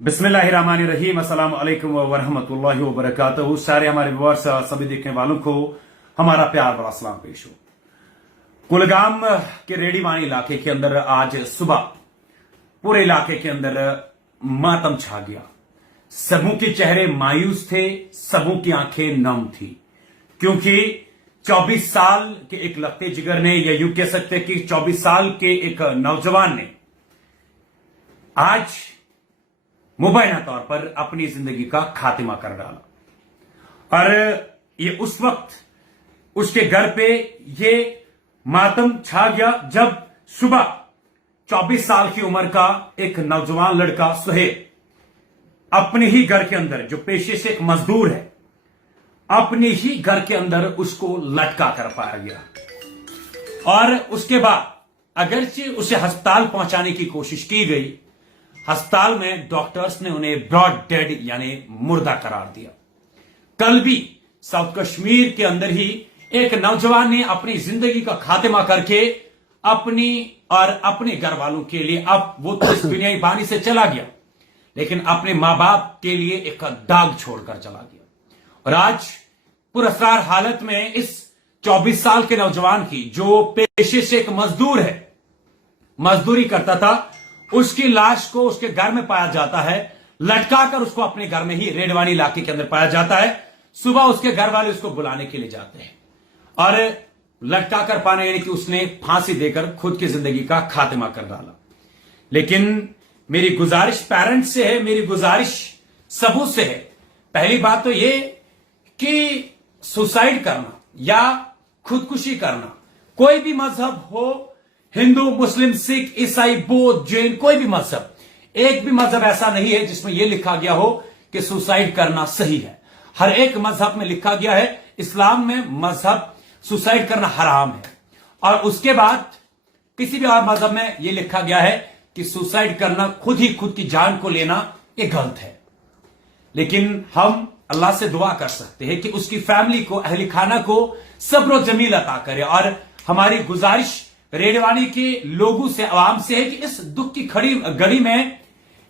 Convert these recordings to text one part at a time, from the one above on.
बिस्मिल्लाहिर्रहमानिर्रहीम, अस्सलाम वालेकुम वरहमतुल्लाहि वबरकातुहू। सारे हमारे व्यूअर्स, सभी देखने वालों को हमारा प्यार भरा सलाम पेश हो। कुलगाम के रेडीवानी इलाके के अंदर आज सुबह पूरे इलाके के अंदर मातम छा गया। सबों के चेहरे मायूस थे, सबों की आंखें नम थी, क्योंकि 24 साल के एक लखते जिगर ने, या यूं कह सकते कि 24 साल के एक नौजवान ने आज मुबैना तौर पर अपनी जिंदगी का खात्मा कर डाला। और ये उस वक्त उसके घर पे ये मातम छा गया जब सुबह 24 साल की उम्र का एक नौजवान लड़का सुहेल अपने ही घर के अंदर, जो पेशे से एक मजदूर है, अपने ही घर के अंदर उसको लटका कर पाया गया। और उसके बाद अगरचे उसे अस्पताल पहुंचाने की कोशिश की गई, अस्पताल में डॉक्टर्स ने उन्हें ब्रॉड डेड यानी मुर्दा करार दिया। कल भी साउथ कश्मीर के अंदर ही एक नौजवान ने अपनी जिंदगी का खात्मा करके अपनी और अपने घर वालों के लिए, अब वो तो इस दुनियाई बानी से चला गया, लेकिन अपने मां बाप के लिए एक दाग छोड़कर चला गया। और आज पुरस्कार हालत में इस 24 साल के नौजवान की, जो पेशे से एक मजदूर है, मजदूरी करता था, उसकी लाश को उसके घर में पाया जाता है, लटकाकर उसको अपने घर में ही रेडवानी इलाके के अंदर पाया जाता है। सुबह उसके घर वाले उसको बुलाने के लिए जाते हैं और लटकाकर पाने, यानी कि उसने फांसी देकर खुद की जिंदगी का खात्मा कर डाला। लेकिन मेरी गुजारिश पेरेंट्स से है, मेरी गुजारिश सबूत से है। पहली बात तो ये कि सुसाइड करना या खुदकुशी करना, कोई भी मजहब हो, हिंदू, मुस्लिम, सिख, ईसाई, बौद्ध, जैन, कोई भी मजहब, एक भी मजहब ऐसा नहीं है जिसमें यह लिखा गया हो कि सुसाइड करना सही है। हर एक मजहब में लिखा गया है, इस्लाम में मजहब सुसाइड करना हराम है, और उसके बाद किसी भी और मजहब में यह लिखा गया है कि सुसाइड करना, खुद ही खुद की जान को लेना, यह गलत है। लेकिन हम अल्लाह से दुआ कर सकते हैं कि उसकी फैमिली को, अहली खाना को सब्र जमील अता करे। और हमारी गुजारिश रेडवानी के लोगों से, आवाम से है कि इस दुख की खड़ी घड़ी में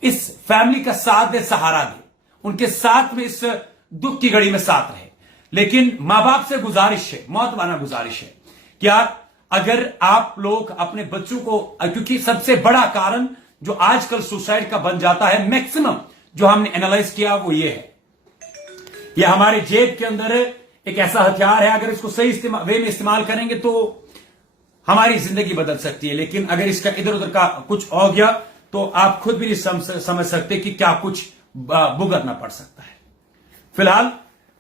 इस फैमिली का साथ दे, सहारा दे, उनके साथ में इस दुख की घड़ी में साथ रहे। लेकिन मां बाप से गुजारिश है, मौतवाना गुजारिश है, क्या अगर आप लोग अपने बच्चों को, क्योंकि सबसे बड़ा कारण जो आजकल सुसाइड का बन जाता है, मैक्सिमम जो हमने एनालाइज किया वो ये है, यह हमारे जेब के अंदर एक ऐसा हथियार है, अगर इसको सही वे में इस्तेमाल करेंगे तो हमारी जिंदगी बदल सकती है। लेकिन अगर इसका इधर उधर का कुछ हो गया तो आप खुद भी नहीं समझ सकते कि क्या कुछ भुगतना पड़ सकता है। फिलहाल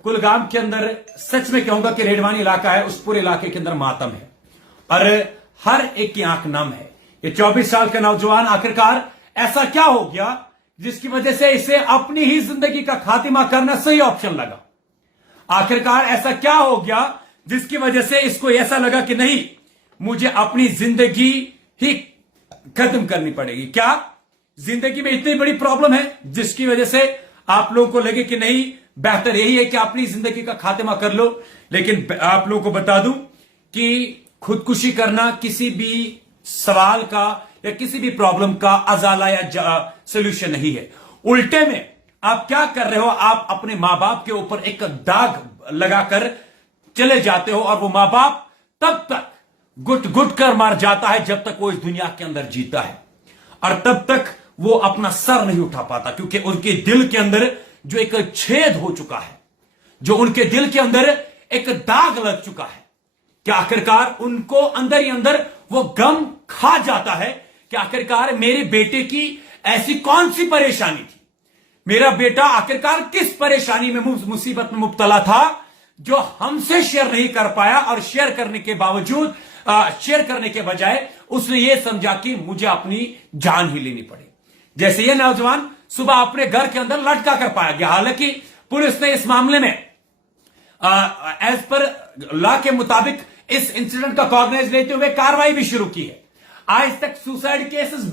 कुलगाम के अंदर सच में कहूंगा कि रेडवानी इलाका है, उस पूरे इलाके के अंदर मातम है और हर एक की आंख नम है। ये 24 साल का नौजवान, आखिरकार ऐसा क्या हो गया जिसकी वजह से इसे अपनी ही जिंदगी का खात्मा करना सही ऑप्शन लगा? आखिरकार ऐसा क्या हो गया जिसकी वजह से इसको ऐसा लगा कि नहीं, मुझे अपनी जिंदगी ही खत्म करनी पड़ेगी? क्या जिंदगी में इतनी बड़ी प्रॉब्लम है जिसकी वजह से आप लोगों को लगे कि नहीं, बेहतर यही है कि अपनी जिंदगी का खात्मा कर लो? लेकिन आप लोगों को बता दूं कि खुदकुशी करना किसी भी सवाल का या किसी भी प्रॉब्लम का अजाला या सोल्यूशन नहीं है। उल्टे में आप क्या कर रहे हो, आप अपने मां बाप के ऊपर एक दाग लगाकर चले जाते हो, और वो मां बाप तब तक गुट गुट कर मार जाता है जब तक वो इस दुनिया के अंदर जीता है, और तब तक वो अपना सर नहीं उठा पाता, क्योंकि उनके दिल के अंदर जो एक छेद हो चुका है, जो उनके दिल के अंदर एक दाग लग चुका है, कि आखिरकार उनको अंदर ही अंदर वो गम खा जाता है कि आखिरकार मेरे बेटे की ऐसी कौन सी परेशानी थी, मेरा बेटा आखिरकार किस परेशानी में, मुसीबत में मुब्तला था, जो हमसे शेयर नहीं कर पाया, और शेयर करने के बावजूद, शेयर करने के बजाय उसने ये समझा कि मुझे अपनी जान ही लेनी पड़े। जैसे ये नौजवान सुबह अपने घर के अंदर लटका कर पाया गया। हालांकि पुलिस ने इस मामले में एज पर लॉ के मुताबिक इस इंसिडेंट का कॉग्निज लेते हुए कार्रवाई भी शुरू की है। आज तक सुसाइड केसेस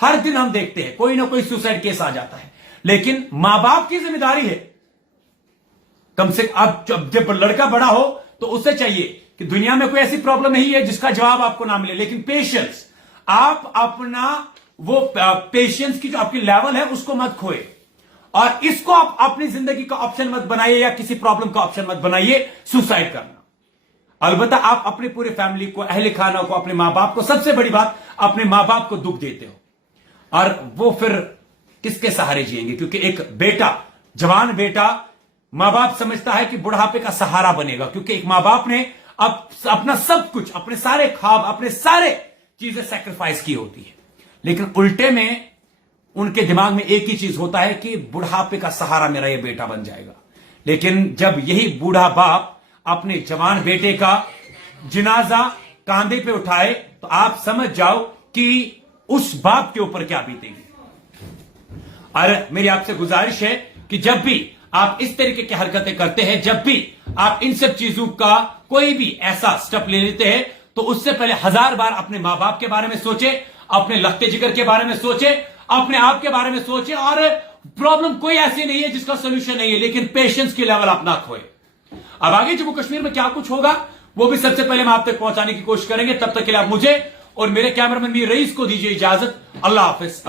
हर दिन हम देखते हैं, कोई ना कोई सुसाइड केस आ जाता है, लेकिन मां बाप की जिम्मेदारी है, कम से कम जब लड़का बड़ा हो तो उसे चाहिए कि दुनिया में कोई ऐसी प्रॉब्लम नहीं है जिसका जवाब आपको ना मिले, लेकिन पेशेंस, आप अपना वो पेशेंस की जो आपकी लेवल है उसको मत खोए, और इसको आप अपनी जिंदगी का ऑप्शन मत बनाइए या किसी प्रॉब्लम का ऑप्शन मत बनाइए सुसाइड करना। अलबत्ता आप अपनी पूरी फैमिली को, अहले खाना को, अपने मां बाप को, सबसे बड़ी बात अपने मां बाप को दुख देते हो, और वो फिर किसके सहारे जिएंगे? क्योंकि एक बेटा, जवान बेटा, मां बाप समझता है कि बुढ़ापे का सहारा बनेगा, क्योंकि एक मां बाप ने अब अपना सब कुछ, अपने सारे ख्वाब, अपने सारे चीजें सेक्रीफाइस की होती है, लेकिन उल्टे में उनके दिमाग में एक ही चीज होता है कि बुढ़ापे का सहारा मेरा ये बेटा बन जाएगा। लेकिन जब यही बूढ़ा बाप अपने जवान बेटे का जनाजा कांधे पे उठाए तो आप समझ जाओ कि उस बाप के ऊपर क्या बीतेगी। और मेरी आपसे गुजारिश है कि जब भी आप इस तरीके की हरकतें करते हैं, जब भी आप इन सब चीजों का कोई भी ऐसा स्टेप ले लेते हैं, तो उससे पहले 1000 बार अपने मां बाप के बारे में सोचे, अपने लखते जिगर के बारे में सोचे, अपने आप के बारे में सोचे। और प्रॉब्लम कोई ऐसी नहीं है जिसका सोल्यूशन नहीं है, लेकिन पेशेंस की लेवल आप ना खोए। अब आगे जम्मू कश्मीर में क्या कुछ होगा वो भी सबसे पहले हम आप तक पहुंचाने की कोशिश करेंगे। तब तक के लिए आप मुझे और मेरे कैमरामैन मीर रईस को दीजिए इजाजत। अल्लाह हाफिज।